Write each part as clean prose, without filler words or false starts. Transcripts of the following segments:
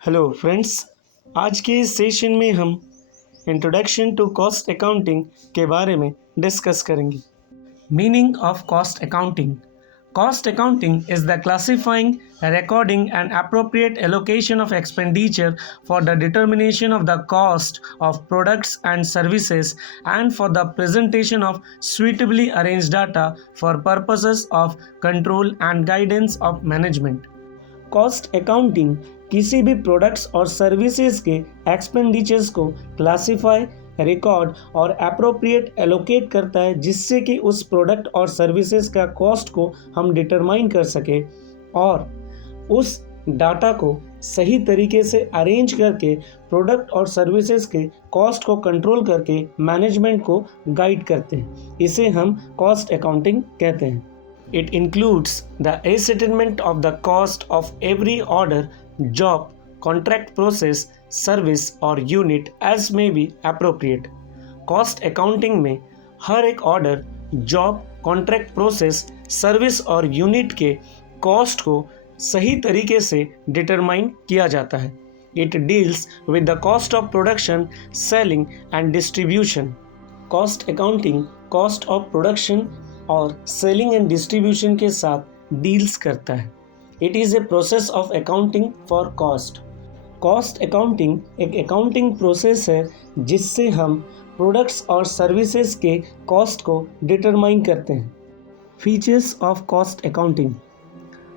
Hello friends, आज के इस सेशन में हम इंट्रोडक्शन टू कॉस्ट अकाउंटिंग के बारे में डिस्कस करेंगे। Meaning of cost accounting. Cost accounting is the classifying, recording and appropriate allocation of expenditure for the determination of the cost of products and services and for the presentation of suitably arranged data for purposes of control and guidance of management। Cost accounting किसी भी products और services के expenditures को classify, record और appropriate allocate करता है, जिससे कि उस प्रोडक्ट और सर्विसेज का कॉस्ट को हम डिटरमाइन कर सके और उस डाटा को सही तरीके से अरेंज करके प्रोडक्ट और सर्विसेज के कॉस्ट को कंट्रोल करके मैनेजमेंट को गाइड करते हैं। इसे हम कॉस्ट अकाउंटिंग कहते हैं। It includes the ascertainment of the cost of every order, job, contract process, service or unit as may be appropriate। Cost accounting में हर एक order, job, contract process, service और यूनिट के कॉस्ट को सही तरीके से डिटरमाइन किया जाता है। It deals with the cost of production, selling and distribution। Cost accounting cost of production और सेलिंग एंड डिस्ट्रीब्यूशन के साथ डील्स करता है। It is a process of accounting for cost. Cost accounting एक अकाउंटिंग प्रोसेस है जिससे हम products और सर्विसेज के कॉस्ट को डिटरमाइन करते हैं। Features of cost accounting.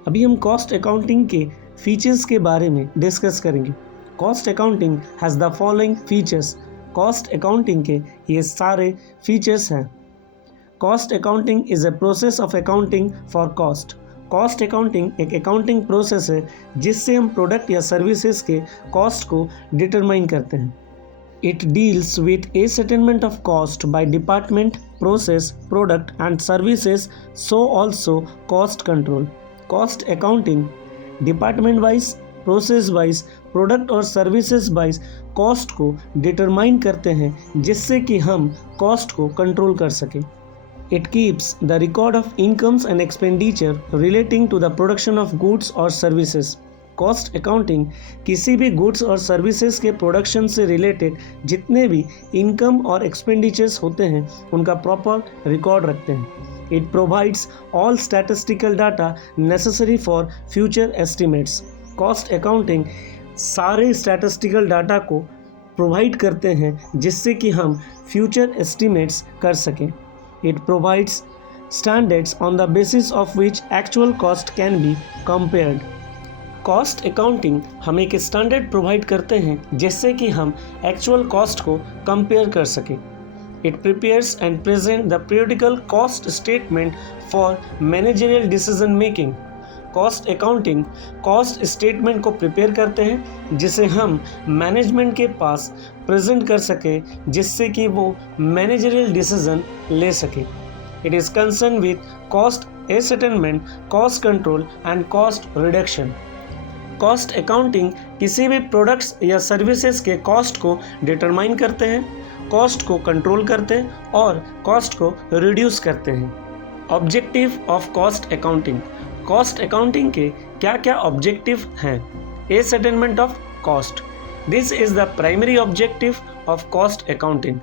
अभी हम कॉस्ट अकाउंटिंग के फीचर्स के बारे में डिस्कस करेंगे। Cost accounting has the following features. Cost accounting के ये सारे फीचर्स हैं। Cost accounting is a process of accounting for cost. Cost accounting एक अकाउंटिंग प्रोसेस है जिससे हम प्रोडक्ट या सर्विसेज के कॉस्ट को डिटरमाइन करते हैं। It deals with A settlement of cost by department, process, product and services, so also cost control. Cost accounting department wise, process wise, product और सर्विसेज वाइज कॉस्ट को determine करते हैं, जिससे कि हम कॉस्ट को कंट्रोल कर सकें। It keeps the record of incomes and expenditure relating to the production of goods or services। Cost accounting किसी भी goods और services के production से related जितने भी income और expenditures होते हैं उनका proper record रखते हैं। It provides all statistical data necessary for future estimates। Cost accounting सारे statistical data को provide करते हैं जिससे कि हम future estimates कर सकें। It provides standards on the basis of which actual cost can be compared। Cost accounting हम एक स्टैंडर्ड प्रोवाइड करते हैं जिससे कि हम एक्चुअल कॉस्ट को कंपेयर कर सकें। It prepares and present the periodical cost statement for managerial decision making. Cost accounting cost statement को प्रिपेयर करते हैं जिसे हम मैनेजमेंट के पास प्रेजेंट कर सके, जिससे कि वो मैनेजरियल डिसीजन ले सके। It is concern with cost ascertainment, cost control and cost reduction. Cost accounting किसी भी प्रोडक्ट्स या सर्विसेज के कॉस्ट को डिटरमाइन करते हैं, कॉस्ट को कंट्रोल करते हैं और कॉस्ट को रिड्यूस करते हैं। Objective of cost accounting. Cost accounting के क्या क्या ऑब्जेक्टिव हैं? Ascertainment of cost. This is the primary objective of cost accounting.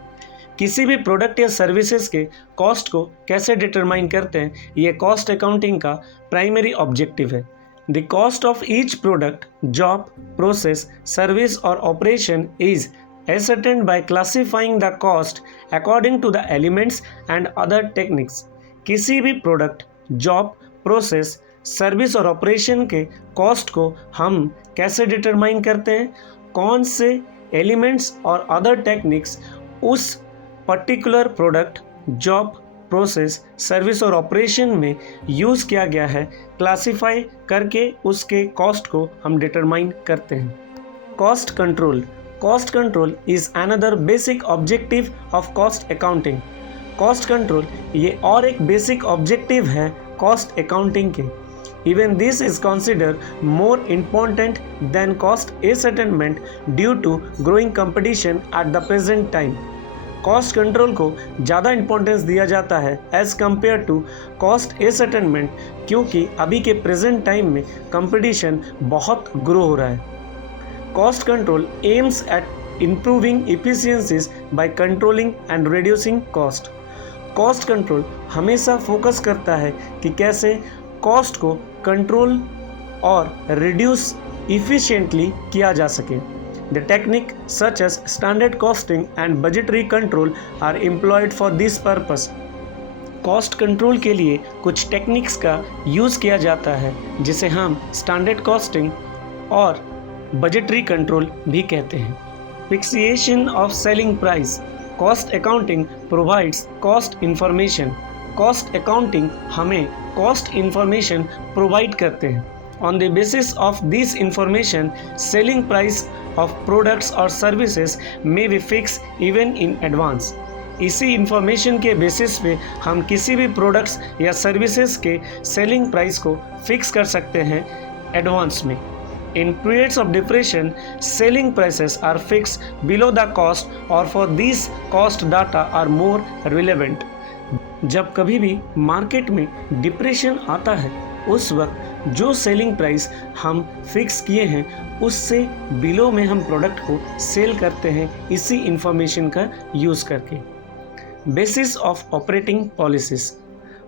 किसी भी प्रोडक्ट या सर्विसेज के कॉस्ट को कैसे डिटरमाइन करते हैं, ये कॉस्ट अकाउंटिंग का प्राइमरी ऑब्जेक्टिव है। The cost of each product, job, process, service और operation is ascertained by classifying the cost according to the elements and other techniques। किसी भी प्रोडक्ट, जॉब, प्रोसेस, सर्विस और operation के cost को हम कैसे डिटरमाइन करते हैं? कौन से एलिमेंट्स और अदर टेक्निक्स उस particular product, job, process, service और ऑपरेशन में यूज़ किया गया है, क्लासिफाई करके उसके कॉस्ट को हम डिटरमाइन करते हैं। Cost control. Cost control is another basic objective of cost accounting. Cost control ये और एक बेसिक ऑब्जेक्टिव है कॉस्ट अकाउंटिंग के। Even this is considered more important than cost ascertainment due to growing competition at the present time। Cost control को ज़्यादा importance दिया जाता है एज़ कम्पेयर टू कॉस्ट एसेटलमेंट, क्योंकि अभी के प्रेजेंट टाइम में कंपटीशन बहुत ग्रो हो रहा है। Cost control aims at improving efficiencies by controlling and reducing cost. Cost control हमेशा फोकस करता है कि कैसे कॉस्ट को कंट्रोल और रिड्यूस इफिशिएंटली किया जा सके. The technique such as standard costing and budgetary control are employed for this purpose. Cost control के लिए कुछ टेक्निक्स का यूज़ किया जाता है जिसे हम स्टैंडर्ड कॉस्टिंग और बजटरी कंट्रोल भी कहते हैं. Fixation of selling price. Cost accounting provides cost information. Cost accounting हमें कॉस्ट इन्फॉर्मेशन प्रोवाइड करते हैं. On the basis of this information, selling price of products or services may be fixed even in advance. इसी information के basis पे हम किसी भी products या सर्विसेज के सेलिंग प्राइस को फिक्स कर सकते हैं एडवांस में. In periods of depression, selling prices are fixed below the cost or for these cost data are more relevant. जब कभी भी मार्केट में डिप्रेशन आता है उस वक्त जो सेलिंग प्राइस हम फिक्स किए हैं उससे बिलो में हम प्रोडक्ट को सेल करते हैं इसी इंफॉर्मेशन का यूज़ करके. Basis of operating policies.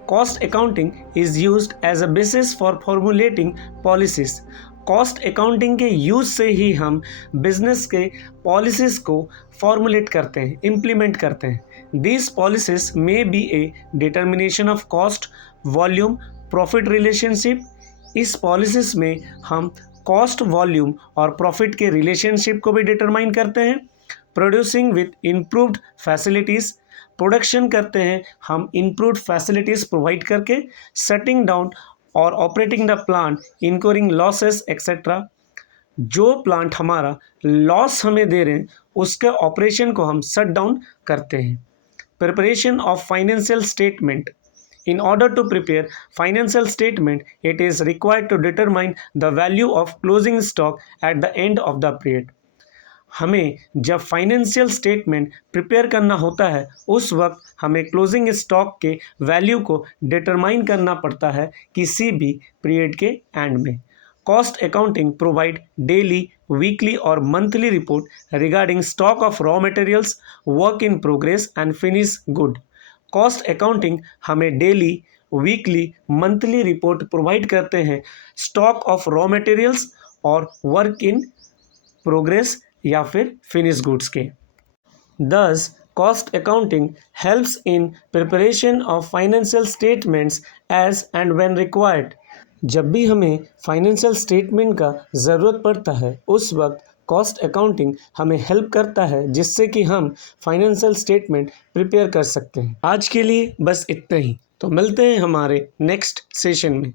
Cost accounting is used as a basis for formulating policies. Cost accounting के यूज़ से ही हम बिजनेस के पॉलिसीज़ को फॉर्मुलेट करते हैं, इम्प्लीमेंट करते हैं. These policies may be a determination of cost, volume, profit relationship. इस पॉलिसीज में हम कॉस्ट, वॉल्यूम और प्रॉफिट के रिलेशनशिप को भी डिटरमाइन करते हैं. Producing with improved facilities. Production करते हैं हम इम्प्रूव्ड फैसिलिटीज़ प्रोवाइड करके. शटिंग डाउन और operating the plant incurring losses etcetera. जो प्लांट हमारा लॉस हमें दे रहे हैं उसके ऑपरेशन को हम शट डाउन करते हैं. Preparation of financial statement. In order to prepare financial statement, it is required to determine the value of closing stock at the end of the period. हमें जब फाइनेंशियल स्टेटमेंट प्रिपेयर करना होता है उस वक्त हमें क्लोजिंग स्टॉक के value को डिटरमाइन करना पड़ता है किसी भी पीरियड के एंड में. Cost accounting provide daily, weekly or monthly report regarding stock of raw materials, work in progress and finished good. Cost accounting हमें daily, weekly, monthly report provide करते हैं stock of raw materials और work in progress या फिर finished goods के. Thus, cost accounting helps in preparation of financial statements as and when required. जब भी हमें फाइनेंशियल स्टेटमेंट का ज़रूरत पड़ता है उस वक्त कॉस्ट अकाउंटिंग हमें हेल्प करता है जिससे कि हम फाइनेंशियल स्टेटमेंट प्रिपेयर कर सकते हैं. आज के लिए बस इतना ही. तो मिलते हैं हमारे नेक्स्ट सेशन में.